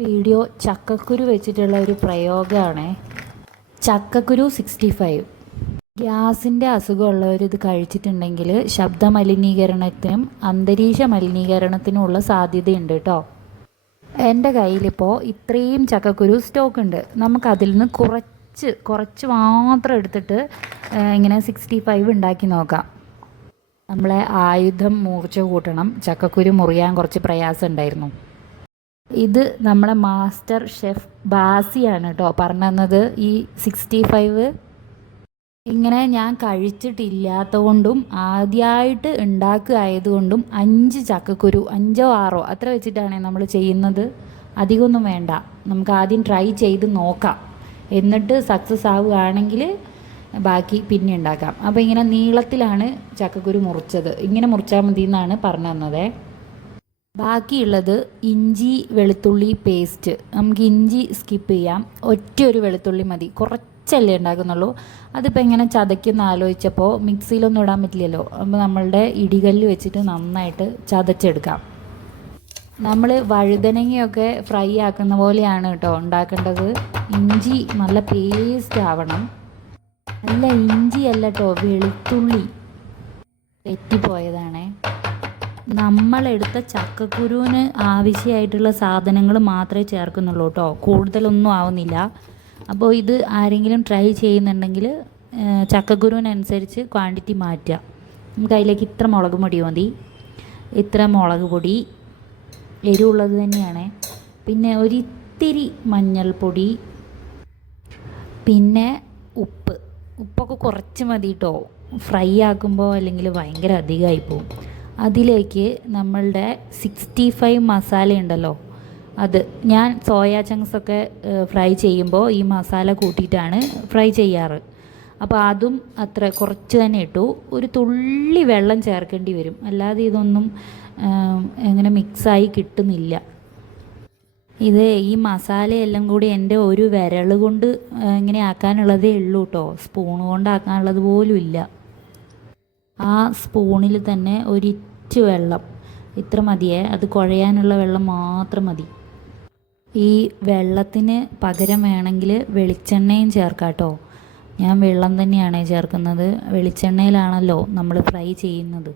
Video ചക്കക്കുരു വെച്ചിട്ടുള്ള ഒരു പ്രയോഗമാണ്. ചക്കക്കുരു 65. ഗ്യാസിൻ്റെ അസുഖമുള്ളവർ ഇത് കഴിച്ചിട്ടുണ്ടെങ്കിൽ ശബ്ദ മലിനീകരണത്തിനും അന്തരീക്ഷ മലിനീകരണത്തിനുമുള്ള സാധ്യതയുണ്ട് കേട്ടോ. എൻ്റെ കയ്യിലിപ്പോൾ ഇത്രയും ചക്കക്കുരു സ്റ്റോക്ക് ഉണ്ട്. നമുക്കതിൽ നിന്ന് കുറച്ച് മാത്രം എടുത്തിട്ട് ഇങ്ങനെ 65 ഉണ്ടാക്കി നോക്കാം. നമ്മളെ ആയുധം മൂർച്ച കൂട്ടണം. ചക്കക്കുരു മുറിയാൻ കുറച്ച് പ്രയാസം ഉണ്ടായിരുന്നു. ഇത് നമ്മുടെ മാസ്റ്റർ ഷെഫ് ബാസിയാണ് കേട്ടോ പറഞ്ഞു തന്നത്. ഈ 65 ഇങ്ങനെ ഞാൻ കഴിച്ചിട്ടില്ലാത്തതുകൊണ്ടും ആദ്യമായിട്ട് ഉണ്ടാക്കുകയായതുകൊണ്ടും 5 ചക്കക്കുരു 5ഓ 6ഓ അത്ര വെച്ചിട്ടാണ് നമ്മൾ ചെയ്യുന്നത്. അധികമൊന്നും വേണ്ട. നമുക്ക് ആദ്യം ട്രൈ ചെയ്ത് നോക്കാം. എന്നിട്ട് സക്സസ് ആവുകയാണെങ്കിൽ ബാക്കി പിന്നെ ഉണ്ടാക്കാം. അപ്പോൾ ഇങ്ങനെ നീളത്തിലാണ് ചക്കക്കുരു മുറിച്ചത്. ഇങ്ങനെ മുറിച്ചാൽ മതി എന്നാണ് പറഞ്ഞു തന്നത്. ബാക്കിയുള്ളത് ഇഞ്ചി വെളുത്തുള്ളി പേസ്റ്റ്. നമുക്ക് ഇഞ്ചി സ്കിപ്പ് ചെയ്യാം. ഒരു വെളുത്തുള്ളി മതി. കുറച്ചല്ലേ ഉണ്ടാക്കുന്നുള്ളൂ. അതിപ്പോൾ എങ്ങനെ ചതയ്ക്കുന്ന ആലോചിച്ചപ്പോൾ മിക്സിയിലൊന്നും ഇടാൻ പറ്റില്ലല്ലോ. അപ്പോൾ നമ്മളുടെ ഇടികല്ല് വെച്ചിട്ട് നന്നായിട്ട് ചതച്ചെടുക്കാം. നമ്മൾ വഴുതനങ്ങയൊക്കെ ഫ്രൈ ആക്കുന്ന പോലെയാണ് കേട്ടോ ഉണ്ടാക്കേണ്ടത്. ഇഞ്ചി നല്ല പേസ്റ്റ് ആവണം. നല്ല ഇഞ്ചി അല്ല കേട്ടോ, വെളുത്തുള്ളി. തെറ്റിപ്പോയതാണേ. നമ്മളെടുത്ത ചക്കക്കുരുവിന് ആവശ്യമായിട്ടുള്ള സാധനങ്ങൾ മാത്രമേ ചേർക്കുന്നുള്ളൂ കേട്ടോ. കൂടുതലൊന്നും ആവുന്നില്ല. അപ്പോൾ ഇത് ആരെങ്കിലും ട്രൈ ചെയ്യുന്നുണ്ടെങ്കിൽ ചക്കക്കുരുവിനനുസരിച്ച് ക്വാണ്ടിറ്റി മാറ്റുക. നമുക്ക് അതിലേക്ക് ഇത്ര മുളക് പൊടി മതി. ഇത്ര മുളക് പൊടി എരിവുള്ളത് തന്നെയാണ്. പിന്നെ ഒരിത്തിരി മഞ്ഞൾപ്പൊടി, പിന്നെ ഉപ്പൊക്കെ കുറച്ച് മതി കേട്ടോ. ഫ്രൈ ആക്കുമ്പോൾ അല്ലെങ്കിൽ ഭയങ്കര അധികമായി പോവും. അതിലേക്ക് നമ്മളുടെ 65 മസാല ഉണ്ടല്ലോ, അത് ഞാൻ സോയാ ചങ്ക്സൊക്കെ ഫ്രൈ ചെയ്യുമ്പോൾ ഈ മസാല കൂട്ടിയിട്ടാണ് ഫ്രൈ ചെയ്യാറ്. അപ്പോൾ അതും അത്ര കുറച്ച് തന്നെ ഇട്ടു. ഒരു തുള്ളി വെള്ളം ചേർക്കേണ്ടി വരും, അല്ലാതെ ഇതൊന്നും എങ്ങനെ മിക്സായി കിട്ടുന്നില്ല. ഇത് ഈ മസാലയെല്ലാം കൂടി എൻ്റെ ഒരു വിരൽ കൊണ്ട് ഇങ്ങനെ ആക്കാനുള്ളതേ ഉള്ളൂ കേട്ടോ. സ്പൂൺ കൊണ്ട് ആക്കാനുള്ളത് പോലും ഇല്ല. ആ സ്പൂണിൽ തന്നെ ഒരിറ്റ് വെള്ളം, ഇത്ര മതിയേ. അത് കുഴയാനുള്ള വെള്ളം മാത്രം മതി. ഈ വെള്ളത്തിന് പകരം വേണമെങ്കിൽ വെളിച്ചെണ്ണയും ചേർക്കാം കേട്ടോ. ഞാൻ വെള്ളം തന്നെയാണ് ചേർക്കുന്നത്. വെളിച്ചെണ്ണയിലാണല്ലോ നമ്മൾ ഫ്രൈ ചെയ്യുന്നത്.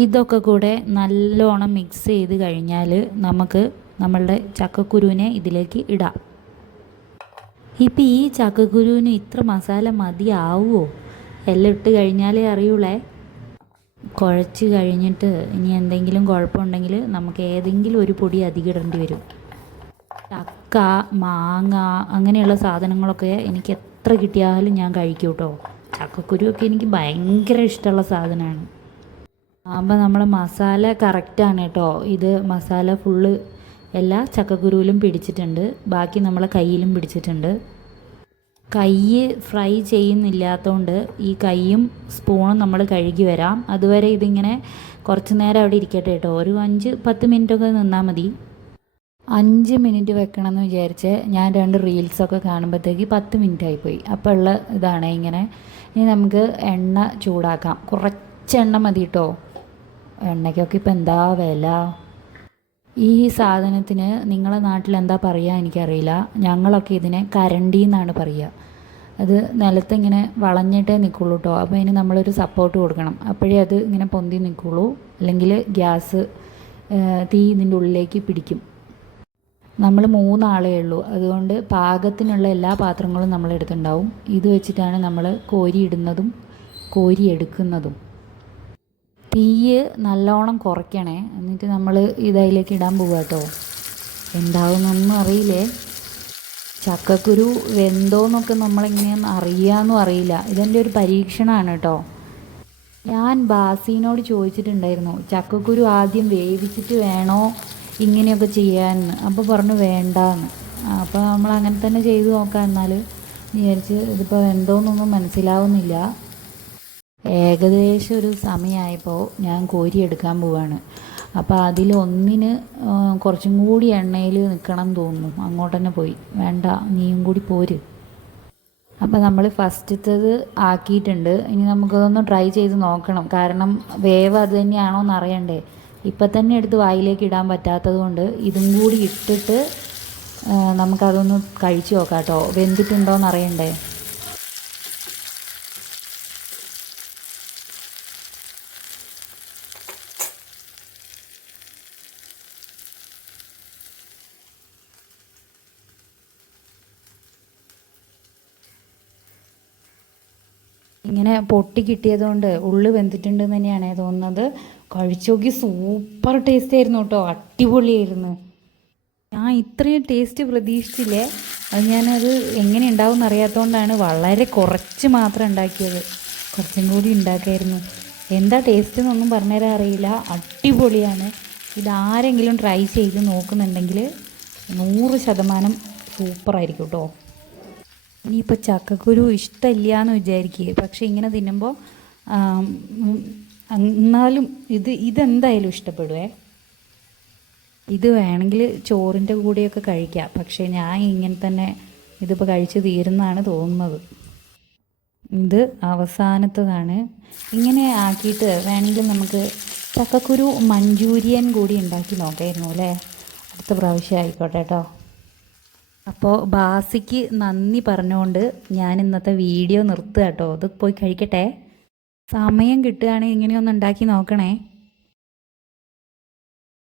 ഇതൊക്കെ കൂടെ നല്ലോണം മിക്സ് ചെയ്ത് കഴിഞ്ഞാൽ നമുക്ക് നമ്മളുടെ ചക്കക്കുരുവിനെ ഇതിലേക്ക് ഇടാം. ഇപ്പം ഈ ചക്കക്കുരുവിന് ഇത്ര മസാല മതിയാവുമോ? എല്ലാം ഇട്ട് കഴിഞ്ഞാലേ അറിയൂളേ. കുഴച്ച് കഴിഞ്ഞിട്ട് ഇനി എന്തെങ്കിലും കുഴപ്പമുണ്ടെങ്കിൽ നമുക്ക് ഏതെങ്കിലും ഒരു പൊടി അധികം ഇടേണ്ടി വരും. ചക്ക, മാങ്ങ അങ്ങനെയുള്ള സാധനങ്ങളൊക്കെ എനിക്ക് എത്ര കിട്ടിയാലും ഞാൻ കഴിക്കും കേട്ടോ. ചക്കക്കുരുവൊക്കെ എനിക്ക് ഭയങ്കര ഇഷ്ടമുള്ള സാധനമാണ്. അപ്പോൾ നമ്മളെ മസാല കറക്റ്റാണ് കേട്ടോ. ഇത് മസാല ഫുള്ള് എല്ലാ ചക്കക്കുരുവിലും പിടിച്ചിട്ടുണ്ട്. ബാക്കി നമ്മളെ കയ്യിലും പിടിച്ചിട്ടുണ്ട്. കൈ ഫ്രൈ ചെയ്യുന്നില്ലാത്തതുകൊണ്ട് ഈ കൈയും സ്പൂണും നമ്മൾ കഴുകി വരാം. അതുവരെ ഇതിങ്ങനെ കുറച്ച് നേരം അവിടെ ഇരിക്കട്ടെ കേട്ടോ. ഒരു 5-10 മിനിറ്റൊക്കെ നിന്നാൽ മതി. 5 മിനിറ്റ് വെക്കണമെന്ന് വിചാരിച്ച് ഞാൻ 2 റീൽസൊക്കെ കാണുമ്പോഴത്തേക്ക് 10 മിനിറ്റ് ആയിപ്പോയി. അപ്പോൾ ഉള്ള ഇതാണ് ഇങ്ങനെ. ഇനി നമുക്ക് എണ്ണ ചൂടാക്കാം. കുറച്ച് എണ്ണ മതി കേട്ടോ. എണ്ണയ്ക്കൊക്കെ ഇപ്പം എന്താ വില. ഈ സാധനത്തിന് നിങ്ങളെ നാട്ടിൽ എന്താ പറയുക എനിക്കറിയില്ല. ഞങ്ങളൊക്കെ ഇതിനെ കരണ്ടി എന്നാണ് പറയുക. അത് നിലത്തിങ്ങനെ വളഞ്ഞിട്ടേ നിൽക്കുള്ളൂ കേട്ടോ. അപ്പോൾ അതിന് നമ്മളൊരു സപ്പോർട്ട് കൊടുക്കണം. അപ്പോഴേ അത് ഇങ്ങനെ പൊന്തി നിൽക്കുള്ളൂ. അല്ലെങ്കിൽ ഗ്യാസ് തീ ഇതിൻ്റെ ഉള്ളിലേക്ക് പിടിക്കും. നമ്മൾ 3 ആളേ ഉള്ളൂ. അതുകൊണ്ട് പാകത്തിനുള്ള എല്ലാ പാത്രങ്ങളും നമ്മളെടുത്തുണ്ടാവും. ഇത് വെച്ചിട്ടാണ് നമ്മൾ കോരി ഇടുന്നതും കോരി എടുക്കുന്നതും. തീ നല്ലോണം കുറയ്ക്കണേ. എന്നിട്ട് നമ്മൾ ഇതിലേക്ക് ഇടാൻ പോവുക കേട്ടോ. എന്താവുന്നൊന്നും അറിയില്ലേ. ചക്കക്കുരു വെന്തോന്നൊക്കെ നമ്മളിങ്ങനെയൊന്നും അറിയാമെന്നും അറിയില്ല. ഇതെൻ്റെ ഒരു പരീക്ഷണമാണ് കേട്ടോ. ഞാൻ ബാസിനോട് ചോദിച്ചിട്ടുണ്ടായിരുന്നു ചക്കക്കുരു ആദ്യം വേവിച്ചിട്ട് വേണോ ഇങ്ങനെയൊക്കെ ചെയ്യാമെന്ന്. അപ്പോൾ പറഞ്ഞു വേണ്ടാന്ന്. അപ്പോൾ നമ്മൾ അങ്ങനെ തന്നെ ചെയ്തു നോക്കാം. എന്നാൽ വിചാരിച്ച് ഇതിപ്പോൾ വെന്തോന്നൊന്നും മനസ്സിലാവുന്നില്ല. ഏകദേശം ഒരു സമയമായപ്പോൾ ഞാൻ കോരിയെടുക്കാൻ പോവാണ്. അപ്പോൾ അതിലൊന്നിന് കുറച്ചും കൂടി എണ്ണയിൽ നിൽക്കണം തോന്നുന്നു. അങ്ങോട്ട് തന്നെ പോയി. വേണ്ട, നീയും കൂടി പോര്. അപ്പോൾ നമ്മൾ ഫസ്റ്റത്തത് ആക്കിയിട്ടുണ്ട്. ഇനി നമുക്കതൊന്ന് ട്രൈ ചെയ്ത് നോക്കണം. കാരണം വേവ് അത് തന്നെയാണോ എന്ന് അറിയണ്ടേ. ഇപ്പം തന്നെ എടുത്ത് വായിലേക്ക് ഇടാൻ പറ്റാത്തത് കൊണ്ട് ഇതും കൂടി ഇട്ടിട്ട് നമുക്കതൊന്ന് കഴിച്ച് നോക്കാം കേട്ടോ, വെന്തിട്ടുണ്ടോയെന്ന് അറിയണ്ടേ. ഇങ്ങനെ പൊട്ടി കിട്ടിയതുകൊണ്ട് ഉള്ളു വെന്തിട്ടുണ്ടെന്ന് തന്നെയാണ് തോന്നുന്നത്. കഴിച്ചു നോക്കി, സൂപ്പർ ടേസ്റ്റ് ആയിരുന്നു കേട്ടോ, അടിപൊളിയായിരുന്നു. ഞാൻ ഇത്രയും ടേസ്റ്റ് പ്രതീക്ഷിച്ചില്ലേ. അത് ഞാനത് എങ്ങനെ ഉണ്ടാവും എന്നറിയാത്തതുകൊണ്ടാണ് വളരെ കുറച്ച് മാത്രം ഉണ്ടാക്കിയത്. കുറച്ചും കൂടി ഉണ്ടാക്കായിരുന്നു. എന്താ ടേസ്റ്റ് എന്നൊന്നും പറഞ്ഞുതരാൻ അറിയില്ല, അടിപൊളിയാണ്. ഇതാരെങ്കിലും ട്രൈ ചെയ്ത് നോക്കുന്നുണ്ടെങ്കിൽ 100% സൂപ്പറായിരിക്കും കേട്ടോ. ഇനിയിപ്പോൾ ചക്കക്കുരു ഇഷ്ടമില്ല എന്ന് വിചാരിക്കുക, പക്ഷേ ഇങ്ങനെ തിന്നുമ്പോൾ എന്നാലും ഇതെന്തായാലും ഇഷ്ടപ്പെടുവേ. ഇത് വേണമെങ്കിൽ ചോറിൻ്റെ കൂടെയൊക്കെ കഴിക്കാം, പക്ഷേ ഞാൻ ഇങ്ങനെ തന്നെ ഇതിപ്പോൾ കഴിച്ച് തീരുന്നതാണ് തോന്നുന്നത്. ഇത് അവസാനത്തതാണ്. ഇങ്ങനെ ആക്കിയിട്ട് വേണമെങ്കിൽ നമുക്ക് ചക്കക്കുരു മഞ്ചൂരിയൻ കൂടി ഉണ്ടാക്കി നോക്കായിരുന്നു അല്ലേ. അടുത്ത പ്രാവശ്യം ആയിക്കോട്ടെ കേട്ടോ. അപ്പോൾ ബാസിക്ക് നന്ദി പറഞ്ഞുകൊണ്ട് ഞാൻ ഇന്നത്തെ വീഡിയോ നിർത്തുക കേട്ടോ. അത് പോയി കഴിക്കട്ടെ. സമയം കിട്ടുകയാണെങ്കിൽ ഇങ്ങനെയൊന്ന് ഉണ്ടാക്കി നോക്കണേ.